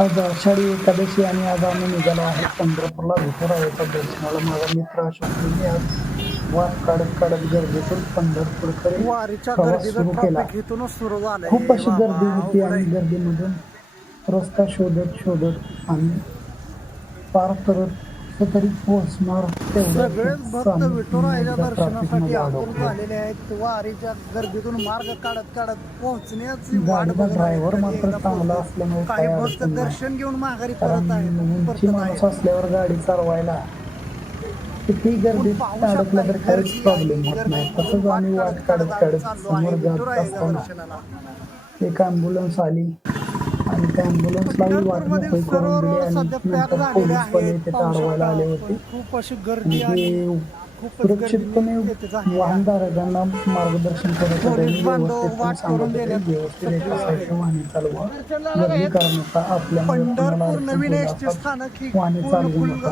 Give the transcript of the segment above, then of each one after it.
आज आषाढी एकादशी आणि आज आम्ही निघालो आहे पंढरपूरला. विठुरायाच्या दर्शनाला. माझा मित्र अशोक मी आज वाट काढत काढत गर्दीतून पंढरपूरकडे वारीच्या प्रवास सुरू केला. सुरू खूप अशी गर्दी होती आणि. गर्दीमधून रस्ता शोधत शोधत आम्ही पार करत तरी पोहोचणार सगळेच भक्त विठुरायाच्या दर्शनासाठी आतुर झालेले आहेत. वारीच्या गर्दीतून मार्ग काढत काढत पोहोचण्याची वाट ड्रायव्हर. मात्र चांगला. असल्यामुळे काही भक्त दर्शन घेऊन माघारी परत आहेत. असल्यावर गाडी चालवायला किती गर्दीत पाहू अडकलं तर काहीच गर्दी प्रॉब्लेम होत गर्दी नाही. तसंच आम्ही वाट काढत काढत समोर जात असताना एक ॲम्ब्युलन्स आली. ॲम्ब्युलन्सलाही करून दिली आणि पोलीस पण इथे आले होते. सुरक्षितपणे. वाहनधारकांना मार्गदर्शन करत होते व्यवस्थित सांगत व्यवस्थित एका साईडने वाहने चालवा. गर्दी वाहने चालवू नका.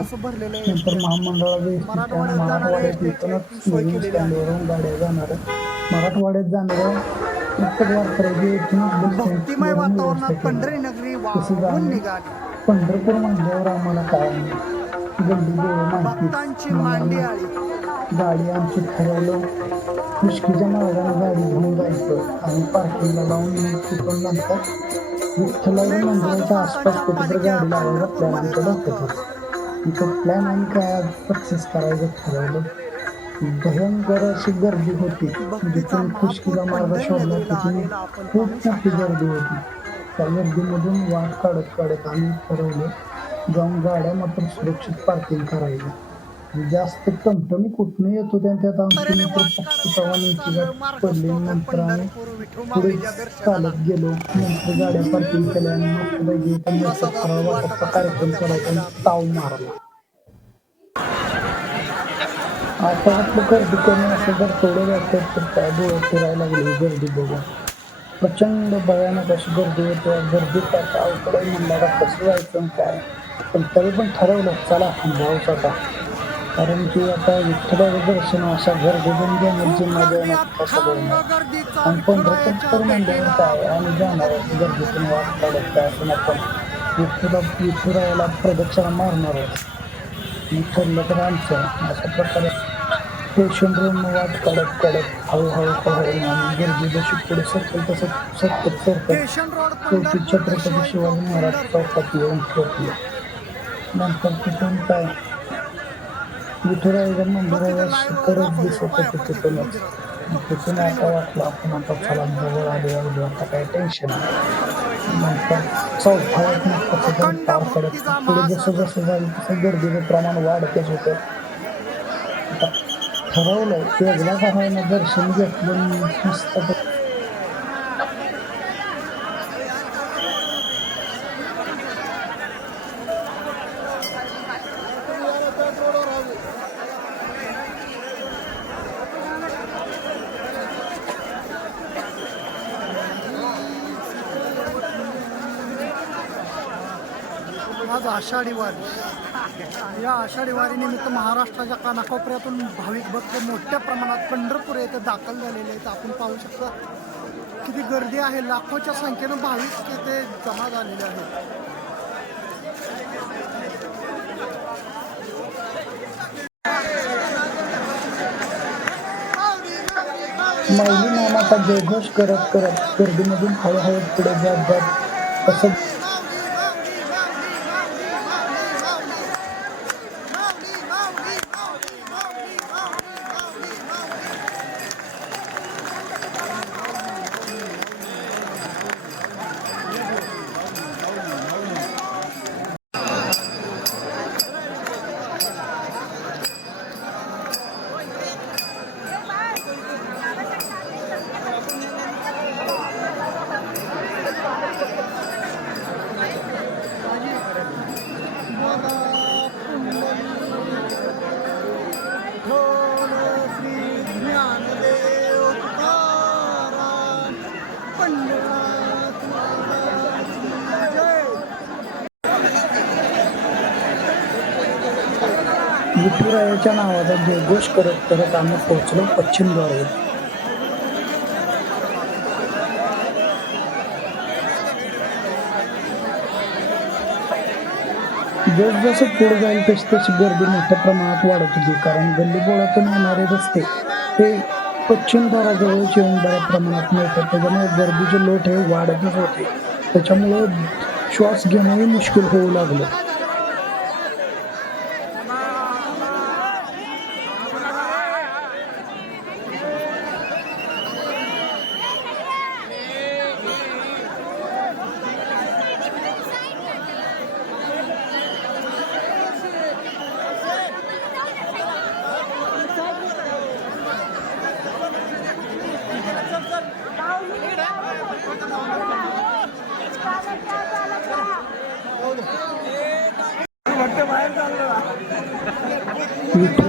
नंतर महामंडळाचे मराठवाड्यात नवीन. स्टँडवरून गाड्या जाणार मराठवाड्यात जाणाऱ्या भक्तिमय वातावरणात. पंढरी नगरी वाहून निघाली. पंढरपूर म्हणल्यावर आम्हाला काय भक्तांची मांडी आली. गाडी आमची ठरवलं खुशकीच्या मार्गाने गाडी घेऊन जायचं आणि पार्किंगला लावून तिथून नंतर विठ्ठलाच्या मंदिराच्या आसपास कुठेतरी गाडी लावायचा प्लॅन आमच्या डोक्यात होता प्लॅन आणि काय सक्सेस करायचं ठरवलं. भयंकर अशी गर्दी होती. म्हणजे जिथून खुशकीला मार्ग शोधला तिथून खूप मोठी गर्दी होती. त्या गर्दीमधून वाट काढत काढत आम्ही ठरवलं जाऊन गाड्या मात्र सुरक्षित पार्किंग करायला. जास्त टमटमी कुठून येत होत्या आणि त्यात आमचे मित्र वाट पक्षी काढत नंतर आम्ही पुढे चालत गेलो. नंतर गाड्या पार्किंग केल्या आणि मस्तपैकी इथं मेकअप करावा वाटपचा कार्यक्रम करायचा ताव मारला. आता आपलं गर्दी कमी असेल तर थोडं जातात तर काय डोळे फिरायला लागली गर्दी बघून प्रचंड भयानक अशी गर्दी होते. गर्दीत आता म्हणला का कसं जायचं आणि काय? पण तरी पण ठरवलं चला जाऊच आता. कारण की आता विठ्ठलाचं दर्शन अशा गर्दीतून घेण्याची मजा म्हणजे आहे ना कसं बघणार आणि पंधराशे तर म्हणजे काय आणि जाणार आहे. गर्दीतून वाट काढत काय पण आपण. विठ्ठला विठुरायाला प्रदक्षिणा मारणार आहे. मी ठरलं तर आमचं अशा प्रकारे स्टेशन रूम वाट काढत काढत हळूहळू पहाड आणि गर्दी जशी पुढे सरकत तसं सरकत सरकत शेवटी छत्रपती शिवाजी महाराज चौकात येऊन पोहोचले नंतर तिथून काय विठुरायच्या मंदिरावर शिखरच दिसत होते तिथूनच तिथून आता वाटलं आपण आता चला जवळ आले आलो आता काय टेन्शन नाही नंतर चौथाळ्यात मग कसं पार पडत. पुढे जसं जसं जाईल तसं गर्दीचं प्रमाण वाढतच होतं. ठरवलं की एकदा का होईना दर्शन घेतलं आणि मस्त आज आषाढी वारी या आषाढी वारीनिमित्त महाराष्ट्राच्या कानाकोपऱ्यातून भाविक भक्त मोठ्या प्रमाणात पंढरपूर येथे दाखल झालेले आहेत. आपण पाहू शकता किती गर्दी आहे. लाखोच्या संख्येनं भाविक येथे जमा झालेले आहेत. माऊली नामाचा जयघोष करत करत गर्दीमधून हळूहळू पुढे जात जात असं विठुरायाच्या नावाचा जयघोष करत करत आम्ही पोहोचलो पश्चिम द्वारवर. जसजसं पुढे जाईल तशी तशी गर्दी मोठ्या प्रमाणात वाढत होती. कारण गल्लीबोळातून येणारे रस्ते हे पश्चिम दाराजवळच येऊन बऱ्या प्रमाणात मिळतात. त्याच्यामुळे गर्दीचे लोट हे वाढतच होते. त्याच्यामुळे श्वास घेणंही मुश्किल होऊ लागलं.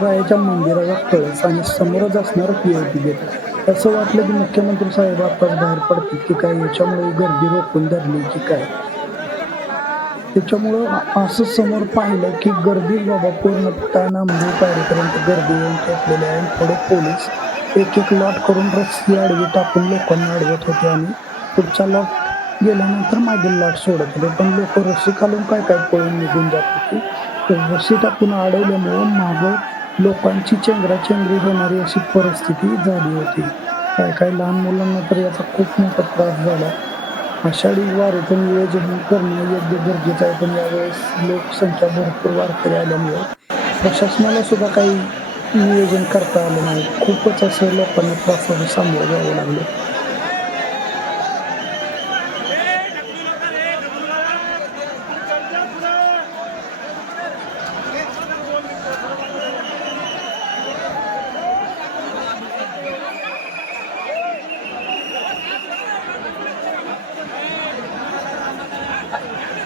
विठुरायाच्या मंदिराचा कळस आणि समोरच असणारं पीआयपी गेट असं वाटलं की मुख्यमंत्री साहेब आताच बाहेर पडतील की काय याच्यामुळे गर्दी रोखून धरली की काय? त्याच्यामुळं असं समोर पाहिलं की गर्दी बाबा पूर्णतः नांबू पायरीपर्यंत गर्दी येऊन ठेपलेली आहे. थोडे पोलीस एक एक लॉट करून रस्सी आडवी टाकून लोकांना अडवत होते आणि पुढचा लॉट गेल्यानंतर मागील लॉट सोडत होते. पण लोक रस्सी खालून काय काय पळून निघून जात होती? तर रस्सी टाकून अडवल्यामुळं मागं लोकांची चेंगराचेंगरी होणारी अशी परिस्थिती झाली होती. काय काय लहान मुलांना तर याचा खूप मोठा त्रास झाला. आषाढी वारीचं नियोजन करणं योग्य गरजेचं आहे. पण यावेळेस लोकसंख्या भरपूर वारकरी आल्यामुळे प्रशासनाला सुद्धा काही नियोजन करता आलं नाही. खूपच असं लोकांना त्रासाला सामोरं जावं लागलं.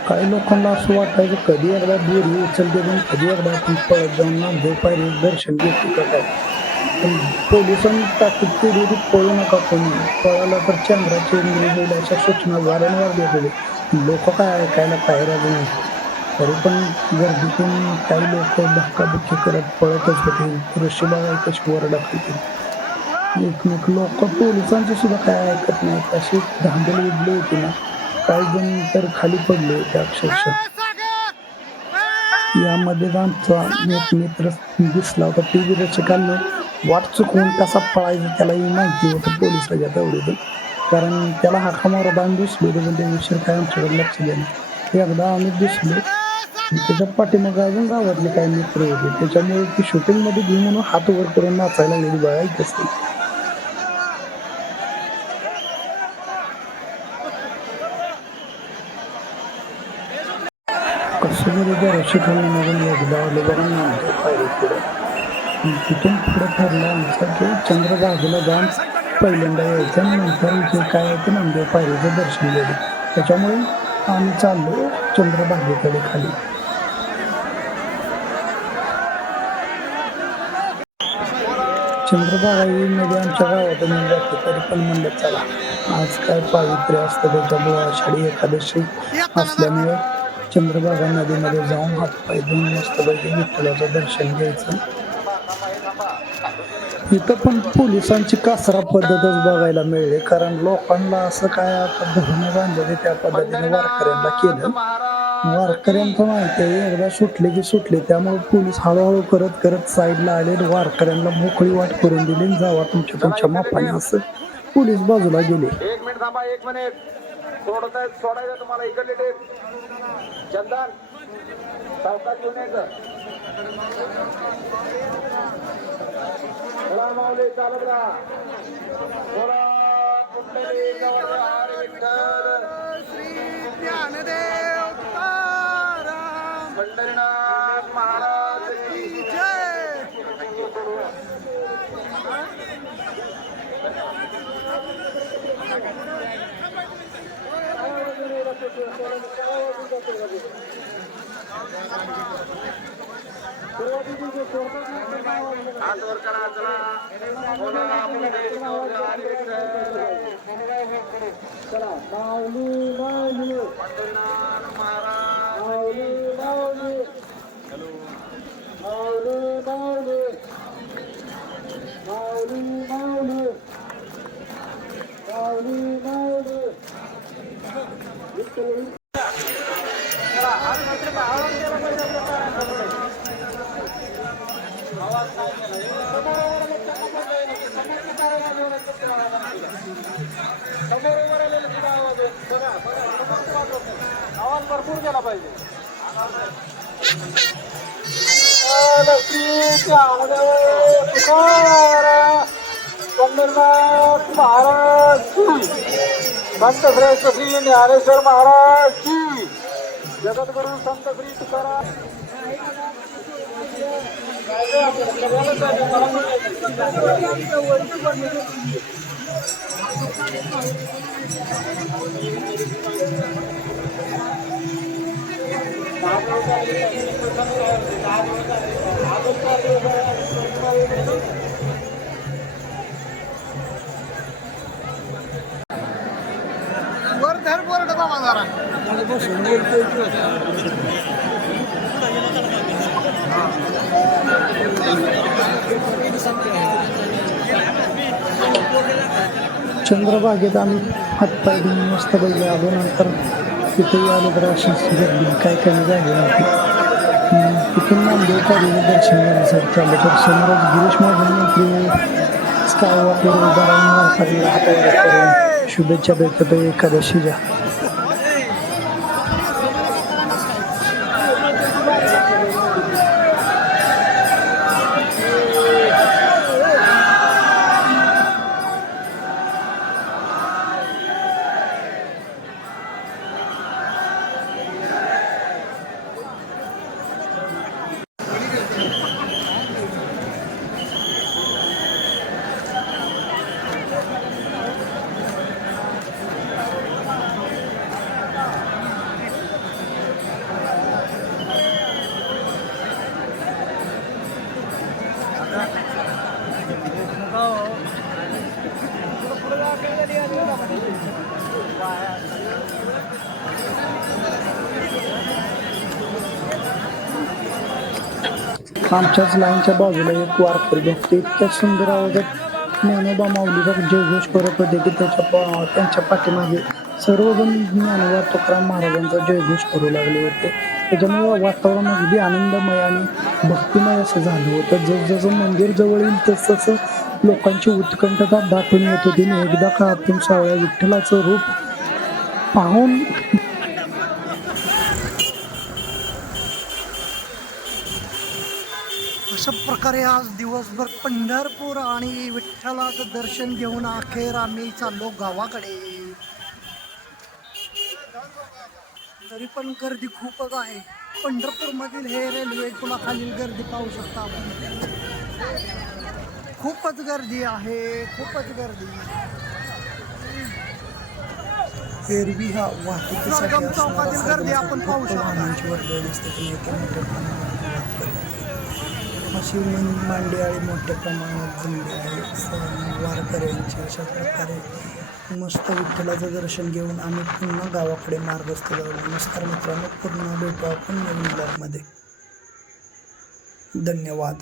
काही लोकांना असं वाटायचं कधी एकदा बोरी उचलते पण कधी एकदा आपण पळत जाऊन नामदेव पायरी दर्शन घेतो का काय पण पोलिसांनी ताकीद केली होती पळू नका कोणी. पळाला तर चंद्राची इंग्रजी अशा सूचना वारंवार देत होते. लोक काय ऐकायला तयारच नाही. तरी पण गर्दीतून काही लोक धक्काबुक्की करत पळतच होते. ऋषी बघाय कशी वर होती एकमेक लोक पोलिसांचे सुद्धा काय ऐकत नाहीत अशी धांदल उडली होती ना. काही जण तर खाली पडले त्या अक्षरशः. यामध्ये आमचा एक मित्र दिसला होता. टी व्ही रचकांना वाट चुकवून कसा पळायचा त्यालाही माहिती होतं पोलिसाच्या तेवढे कारण त्याला हाका मारा बांध दिसलो होते पण काय आमच्याकडे लक्ष द्यायला एकदा आम्ही दिसलो त्याच्या पाठीमाग अजून गावातले काही मित्र होते. त्याच्यामुळे ती शूटिंगमध्ये घेऊन म्हणून हात वर करून नाचायला गेली बघायचं असते कसं जरी दरवर्षी मागून एकदा आले बरं पायरी पुढे तिथून पुढं ठरलं आमचं की चंद्रभागेला जाऊन पहिल्यांदा यायचं नंतर जे काय आहे ते नामदेव पायरीचं दर्शन घेऊ त्याच्यामुळे आम्ही चाललो चंद्रभागेकडे खाली. चंद्रभागा ही नदी आमच्या गावातून जाते तरी पण म्हणलं चला. आज काय पावित्र्य असतं त्याच्यामुळे आषाढी एकादशी असल्यामुळे चंद्रभागा नदीमध्ये जाऊन हातपाय धुवून मस्तपैकी विठ्ठलाचं दर्शन घ्यायचं. इथं पण पोलिसांची कासरा पद्धतच बघायला मिळली कारण लोकांना असं काय आता धरणं बांधले त्या पद्धतीने वारकऱ्यांना केलं. वारकऱ्यांचं माहिती आहे एकदा सुटले की सुटले त्यामुळे पोलीस हळूहळू करत करत साईडला आले वारकऱ्यांना मोकळी वाट करून दिली जावा तुमच्या तुमच्या मापाने असं पोलीस बाजूला गेले. एक मिनिट थांबा एक मिनिट. सोडत सोडायचं तुम्हाला इकडले चंदन सावकाश घेऊन यायचं माऊली चालत राहा. हरी विठ्ठल. श्री ज्ञानदेव तुकाराम पंढरीनाथ महाराज की की जय हात वर करा चला बोला कुंडली गवळी हरी विठ्ठल पंढरीनाथ महाराज आवाज भरपूर केला पाहिजे पंढरनाथ महाराज की संत श्रेष्ठ श्री ज्ञानेश्वर महाराज की जगद्गुरु संत श्री तुकाराम वर धर बोर्ड बाबा जरा चंद्रबागेत आम्ही हातपाय घेऊन मस्त बैल आलो. नंतर तिथेही आलो तर अशी गर्दी काय कमी झाली नव्हती. तिथून नामदेव काढलेलं दर्शन घेण्यासाठी आलं तर समोरच गिरीश महाजन स्काय वापर उदाहरण राहून वारकऱ्यांना हातावर करून शुभेच्छा देतात एकादशीच्या आमच्याच लाईनच्या बाजूला एक वारकरी भक्त इतक्या सुंदर आवाजात ज्ञानोबा माऊलीचा जयघोष करत होते की त्याच्या पा- त्यांच्या पाठीमागे सर्वजण ज्ञानोबा तुकाराम महाराजांचा जयघोष करू लागले होते. त्याच्यामुळे वातावरण अगदी आनंदमय आणि भक्तिमय असं झालं होतं. जसजसं मंदिर जवळ येईल तस तसं लोकांची उत्कंठता दाटून येत होती. आणि एकदा का आपण सावळ्या विठ्ठलाचं रूप पाहून अशा प्रकारे आज दिवसभर पंढरपूर आणि विठ्ठलाचं दर्शन घेऊन अखेर आम्ही चाललो गावाकडे. तरी पण गर्दी खूपच आहे. पंढरपूर मधील हे रेल्वे पुलाखालील गर्दी पाहू शकता आपण. खूपच गर्दी आहे खूपच गर्दी. एरवी हा वाहतुकीसाठी चौकातील गर्दी आपण पाहू शकता. अशी मन- मोठ्या प्रमाणात जमली आहे स- वारकऱ्यांची अशा प्रकारे मस्त विठ्ठलाचं दर्शन घेऊन आम्ही पुन्हा गावाकडे मार्गस्थ जाऊ नमस्कार मित्रांनो पुन्हा भेटू आपण नवीन ब्लॉगमध्ये धन्यवाद.